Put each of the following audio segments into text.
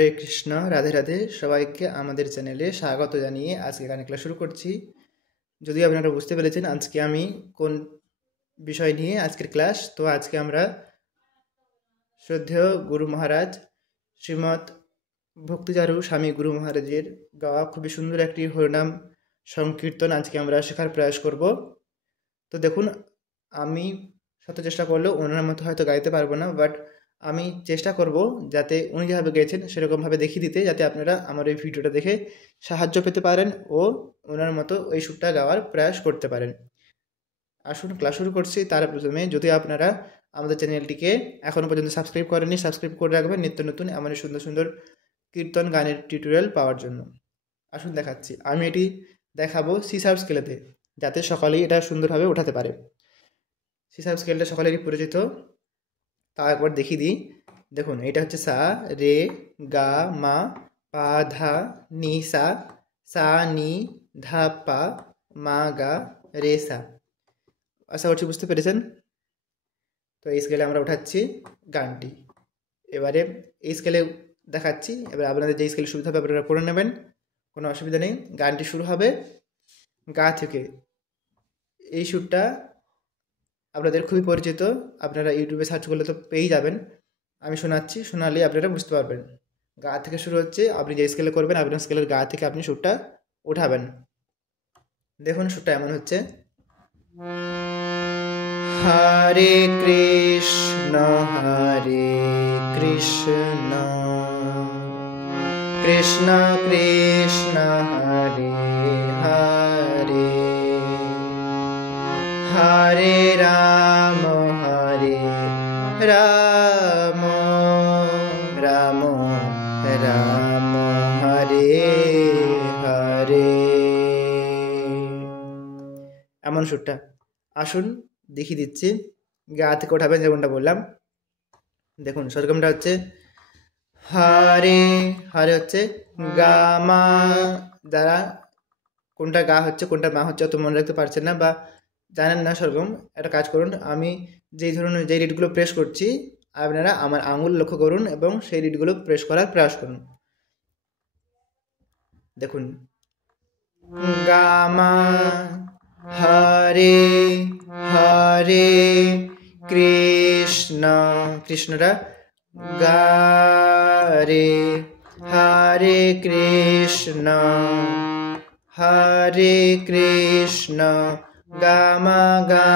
হরে কৃষ্ণ, রাধে রাধে। সবাইকে আমাদের চ্যানেলে স্বাগত জানিয়ে আজকে গানের ক্লাস শুরু করছি। যদিও আপনারা বুঝতে পেরেছেন আজকে আমি কোন বিষয় নিয়ে আজকের ক্লাস। তো আজকে আমরা শ্রদ্ধেয় গুরু মহারাজ শ্রীমৎ ভক্তিচারু স্বামী গুরু মহারাজের গাওয়া খুবই সুন্দর একটি হরিনাম সংকীর্তন আজকে আমরা শেখার প্রয়াস করব। তো দেখুন, আমি শত চেষ্টা করলেও ওনার মতো হয়তো গাইতে পারবো না, বাট আমি চেষ্টা করব যাতে উনি যেভাবে গেয়েছেন সেরকমভাবে দেখিয়ে দিতে, যাতে আপনারা আমার এই ভিডিওটা দেখে সাহায্য পেতে পারেন ও ওনার মতো ওই সুরটা গাওয়ার প্রয়াস করতে পারেন। আসুন ক্লাস শুরু করছি। তার প্রথমে যদি আপনারা আমাদের চ্যানেলটিকে এখনও পর্যন্ত সাবস্ক্রাইব করেননি, সাবস্ক্রাইব করে রাখবেন নিত্য নতুন এমন সুন্দর সুন্দর কীর্তন গানের টিউটোরিয়াল পাওয়ার জন্য। আসুন দেখাচ্ছি। আমি এটি দেখাবো সি শার্প স্কেলেতে, যাতে সকলেই এটা সুন্দরভাবে ওঠাতে পারে। সি শার্প স্কেলটা সকলেরই পরিচিত, তা একবার দেখিয়ে দিই। দেখুন, এটা হচ্ছে সা, রে, গা, মা, পা, ধা, নি, সা, সা, নি, ধা, পা, মা, গা, রে, সা। আশা করছি বুঝতে পেরেছেন। তো এই স্কেলে আমরা উঠাচ্ছি গানটি। এবারে এই স্কেলে দেখাচ্ছি, এবার আপনাদের যে স্কেলে সুবিধা হবে আপনারা করে নেবেন, কোনো অসুবিধা নেই। গানটি শুরু হবে গা থেকে। এই সুরটা আপনাদের খুবই পরিচিত, আপনারা ইউটিউবে সার্চ করলে তো পেয়েই যাবেন। আমি শোনাচ্ছি, শোনালে আপনারা বুঝতে পারবেন। গা থেকে শুরু হচ্ছে, আপনি যে স্কেলে করবেন আপনার স্কেলের গা থেকে আপনি সুরটা উঠাবেন। দেখুন সুরটা এমন হচ্ছে, হরে কৃষ্ণ কৃষ্ণ কৃষ্ণ হরে হরে, হরে রাম রাম রাম রাম হরে হরে। এমন সুরটা। আসুন দেখিয়ে দিচ্ছি। গা থেকে ওঠাবেন যেমনটা বললাম। দেখুন সরগমটা হচ্ছে হরে, হরে হচ্ছে গা মা, যারা কোনটা গা হচ্ছে কোনটা মা হচ্ছে অত মনে রাখতে পারছেন না বা জানেন না সরগম, একটা কাজ করুন, আমি যেই ধরনের যেই রিডগুলো প্রেস করছি আপনারা আমার আঙুল লক্ষ্য করুন এবং সেই রিডগুলো প্রেস করার প্রয়াস করুন। দেখুন, গামা হরে হরে কৃষ্ণ, কৃষ্ণরা গা রে, হরে কৃষ্ণ হরে কৃষ্ণ গামা গা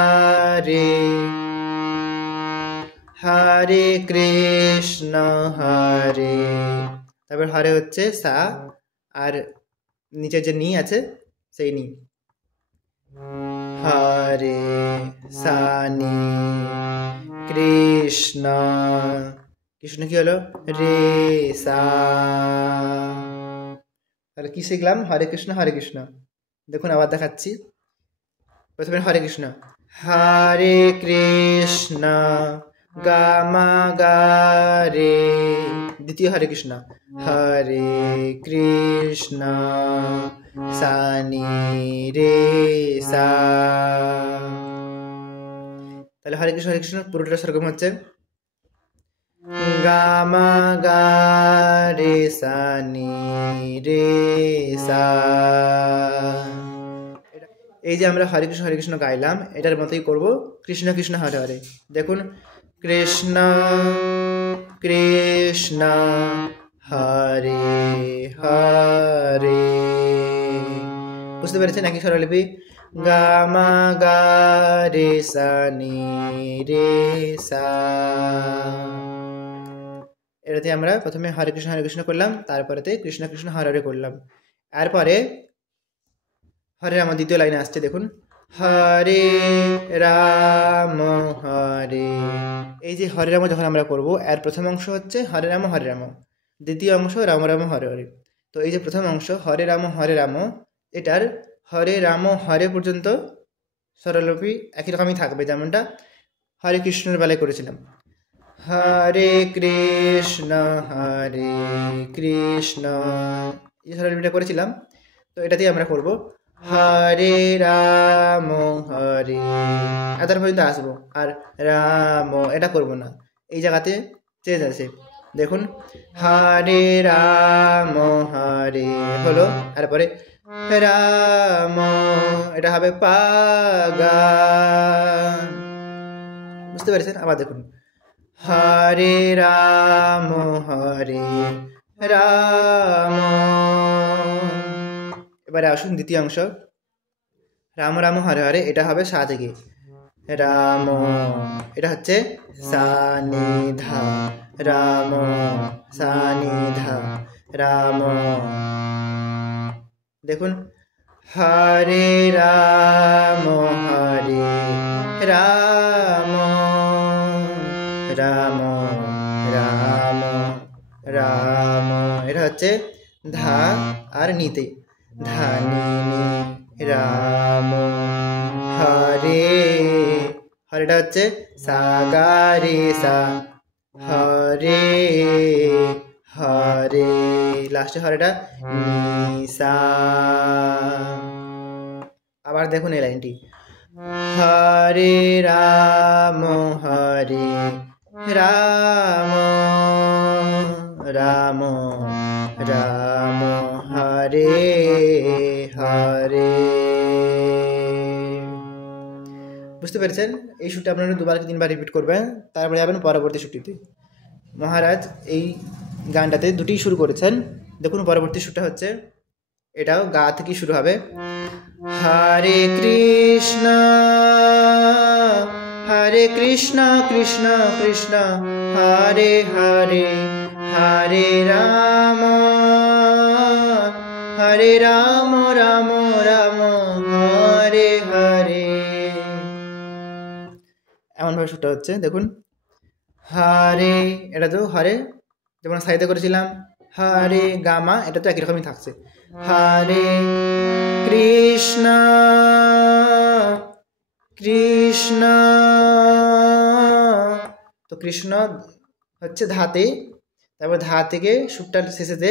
রে, হরে কৃষ্ণ হরে। তারপর হরে হচ্ছে সা, আর নিচে যে নি আছে সেই নি, হরে সানি কৃষ্ণ, কৃষ্ণ কি হলো রে সা। তাহলে কি শিখলাম? হরে কৃষ্ণ হরে কৃষ্ণ। দেখুন আবার দেখাচ্ছি। প্রথমে হরে কৃষ্ণ, হরে কৃষ্ণ গামা গা রে। দ্বিতীয় হরে কৃষ্ণ, হরে কৃষ্ণ সানি রে সা। তাহলে হরে কৃষ্ণ পুরোটা সরগম হচ্ছে গামা গা রে সানি রে সা। এই যে আমরা হরে কৃষ্ণ গাইলাম, এটার মতোই করব কৃষ্ণ কৃষ্ণ হরে হরে। দেখুন, কৃষ্ণ কৃষ্ণ হরে হরে। বুঝতে পেরেছেন? নাকি স্বরলিপি গামা গা রে সানি রে সা। এটাতে আমরা প্রথমে হরে কৃষ্ণ করলাম, তারপরেতে কৃষ্ণ কৃষ্ণ হরে হরে করলাম। এরপরে হরে রাম দ্বিতীয় লাইনে আসছে। দেখুন, হরে রাম হরে। এই যে হরে রাম যখন আমরা করব, এর প্রথম অংশ হচ্ছে হরে রাম, দ্বিতীয় অংশ রাম রাম হরে হরে। তো এই যে প্রথম অংশ হরে রাম, এটার হরে রাম হরে পর্যন্ত স্বরলিপি একই রকমই থাকবে, যেমনটা হরে কৃষ্ণের বেলায় করেছিলাম। হরে কৃষ্ণ এই স্বরলিপিটা করেছিলাম, তো এটাতেই আমরা করব হরে রাম হরে, এত পর্যন্ত আসবো। আর রাম এটা করব না, এই জায়গাতে চেঞ্জ আছে। দেখুন হরে রাম হরে হলো, তারপরে রাম, এটা হবে পাগা, বুঝতে পেরেছেন? আবার দেখুন হরে রাম রাম। এবারে আসুন দ্বিতীয় অংশ, রাম রাম হরে হরে, এটা হবে সা থেকে, রাম, এটা হচ্ছে সা নি ধা, রাম সা নি ধা, রাম। দেখুন হরে রাম রাম রাম রাম রাম, এটা হচ্ছে ধা আর নিতে, ধা নি নি, রাম হরে, হরেটা হচ্ছে সা গা রে সা, হরে হরে, লাস্টে হরেটা নি সা। আবার দেখুন এই লাইনটি, হরে রাম রাম রাম রাম হরে হরে। বুঝতে পেরেছেন? এই সুরটা আপনারা 2 বার কি 3 বার রিপিট করবেন, তারপরে যাবেন পরবর্তী সুরটিতে। মহারাজ এই গানটাতে 2টি সুর করেছেন। দেখুন পরবর্তী সুরটা হচ্ছে, এটাও গা থেকে শুরু হবে, হরে কৃষ্ণ কৃষ্ণ কৃষ্ণ হরে হরে, হরে রাম রাম রাম হরে হরে। এমনভাবে সুরটা হচ্ছে, দেখুন হরে, এটা তো হরে যেমন সাহিত্য করেছিলাম, হরে গামা, এটা তো একই রকমই থাকছে, হরে কৃষ্ণ কৃষ্ণ, তো কৃষ্ণ হচ্ছে ধাতে, তারপর ধা থেকে সুরটা শেষেতে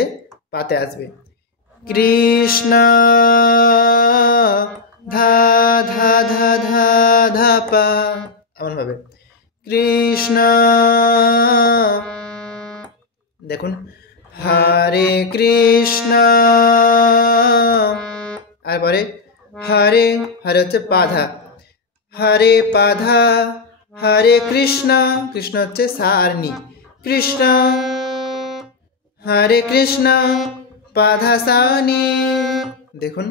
পাতে আসবে, কৃষ্ণ ধা ধা ধা ধা ধা পা, এমনভাবে কৃষ্ণ। দেখুন হরে কৃষ্ণ, তারপরে হরে, হরে হচ্ছে পাধা, হরে পাধা, হরে কৃষ্ণ, কৃষ্ণ হচ্ছে সা আর নি, কৃষ্ণ হরে কৃষ্ণ পাধা সা নি। দেখুন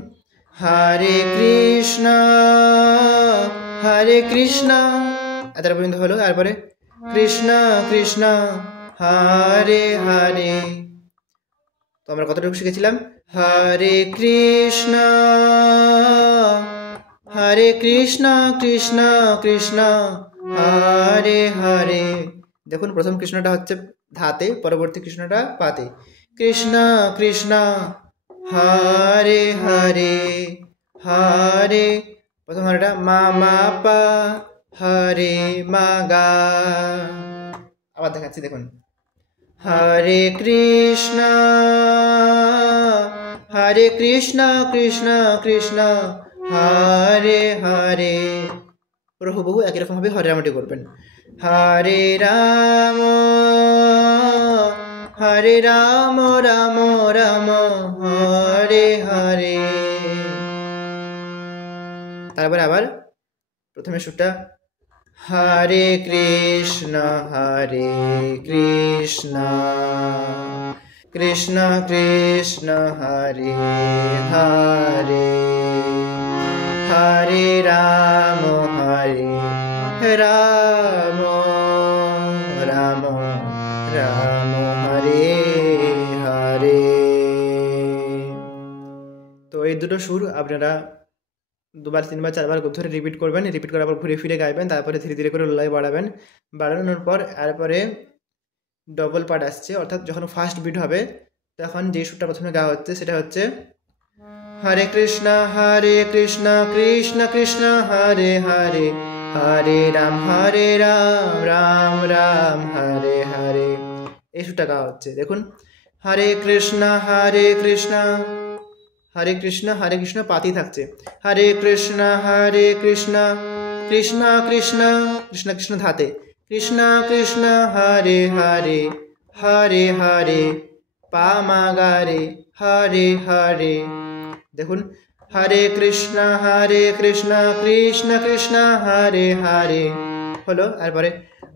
হরে কৃষ্ণ এত পর্যন্ত হলো, তারপরে কৃষ্ণ কৃষ্ণ হরে হরে। তো আমরা কতটুকু শিখেছিলাম, হরে কৃষ্ণ কৃষ্ণ কৃষ্ণ হরে হরে। দেখুন প্রথম কৃষ্ণটা হচ্ছে ধাতে, পরবর্তী কৃষ্ণটা পাতে, কৃষ্ণ কৃষ্ণ হরে হরে হরে, প্রথম হরেটা মা মা পা, হরে মা গা। আবার দেখাচ্ছি, দেখুন হরে কৃষ্ণ কৃষ্ণ কৃষ্ণ হরে হরে। হুবহু একই রকম ভাবে হরে রামটি করবেন, হরে রাম রাম রাম হরে হরে। তারপরে আবার প্রথমে সুরটা, হরে কৃষ্ণ কৃষ্ণ কৃষ্ণ হরে হরে, হরে রাম রাম রাম রাম হরে হরে। তো এই দুটো সুর আপনারা 2 বার 3 বার 4 বার ধরে রিপিট করবেন, রিপিট করার পর ঘুরে ফিরে গাইবেন, তারপরে ধীরে ধীরে করে লয় বাড়াবেন, বাড়ানোর পর এরপরে ডবল পার্ট আসছে, অর্থাৎ যখন ফার্স্ট বিট হবে তখন যে সুরটা প্রথমে গাওয়া হচ্ছে সেটা হচ্ছে হরে কৃষ্ণ কৃষ্ণ কৃষ্ণ হরে হরে, হরে রাম রাম রাম হরে হরে, এই সুরটা গাওয়া হচ্ছে। দেখুন হরে কৃষ্ণ কৃষ্ণ পাতি থাকছে, হরে কৃষ্ণ কৃষ্ণ কৃষ্ণ কৃষ্ণ ধাতে, কৃষ্ণ কৃষ্ণ হরে হরে হরে হরে পা মা গা রে হরে হরে। দেখুন হরে কৃষ্ণ কৃষ্ণ কৃষ্ণ হরে হরে হলো। তারপরে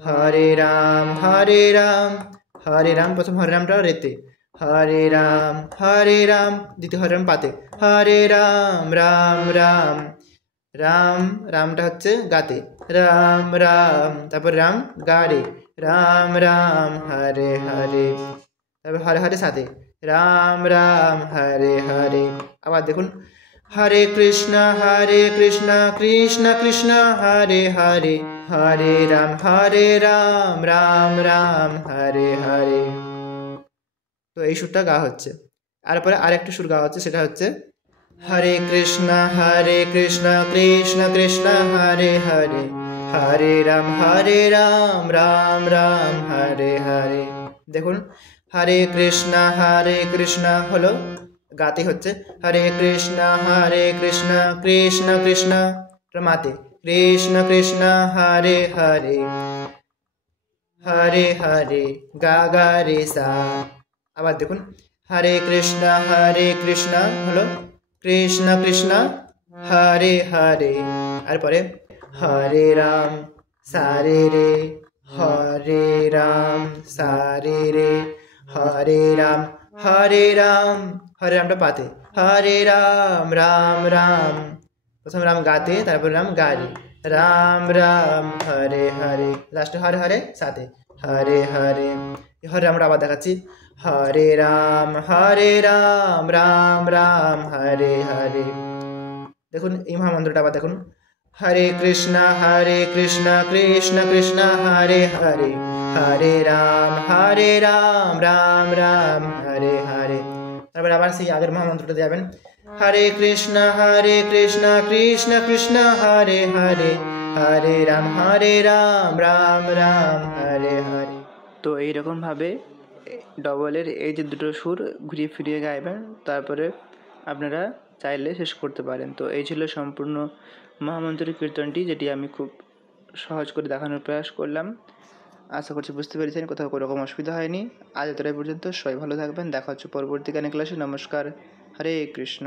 হরে রাম হরে রাম প্রথম হরে রামটা রেতে, হরে রাম দ্বিতীয় হরে রাম পাতে, হরে রাম রাম রাম রাম রামটা হচ্ছে গাতে, রাম রাম তারপর রাম গারে, রাম রাম হরে হরে, তারপর হরে হরে সাথে, রাম রাম হরে হরে। আবার দেখুন হরে কৃষ্ণ কৃষ্ণ কৃষ্ণ হরে হরে, হরে রাম রাম রাম হরে হরে। তো এই সুরটা গাওয়া হচ্ছে। তারপরে আরেকটা সুর গাওয়া হচ্ছে, সেটা হচ্ছে হরে কৃষ্ণ কৃষ্ণ কৃষ্ণ হরে হরে, হরে রাম রাম রাম হরে হরে। দেখুন হরে কৃষ্ণ কৃষ্ণ হলো গাতে হচ্ছে, হরে কৃষ্ণ কৃষ্ণ কৃষ্ণ মাতে, কৃষ্ণ কৃষ্ণ হরে হরে, হরে হরে গা গা রে সা। আবার দেখুন হরে কৃষ্ণ হলো কৃষ্ণ কৃষ্ণ হরে হরে, তারপরে হরে রাম সারে রে, হরে রাম সারে রে, হরে রাম হরে রামটা পাতে, হরে রাম রাম রাম প্রথম রাম গাতে, তারপর রাম গারে, রাম রাম হরে হরে, লাস্টে হরে হরে সাথে, হরে হরে। হরে রামটা আবার দেখাচ্ছি, হরে রাম রাম রাম হরে হরে। দেখুন এই মহামন্ত্রটা আবার দেখুন, হরে কৃষ্ণ কৃষ্ণ কৃষ্ণ হরে হরে, হরে রাম রাম রাম হরে হরে। তারপরে আবার সেই আগের মহামন্ত্রটা যাবেন, হরে কৃষ্ণ কৃষ্ণ কৃষ্ণ হরে হরে, হরে রাম রাম রাম হরে হরে। তো এইরকমভাবে ডবলের এই যে দুটো সুর ঘুরিয়ে ফিরিয়ে গাইবেন, তারপরে আপনারা চাইলে শেষ করতে পারেন। তো এই ছিল সম্পূর্ণ মহামন্ত্রের কীর্তনটি, যেটি আমি খুব সহজ করে দেখানোর প্রয়াস করলাম। আশা করছি বুঝতে পেরেছেন, কোথাও কোনো রকম অসুবিধা হয়নি। আজ এতটাই পর্যন্ত, সবাই ভালো থাকবেন, দেখা হচ্ছে পরবর্তী গানের ক্লাসে। নমস্কার, হরে কৃষ্ণ।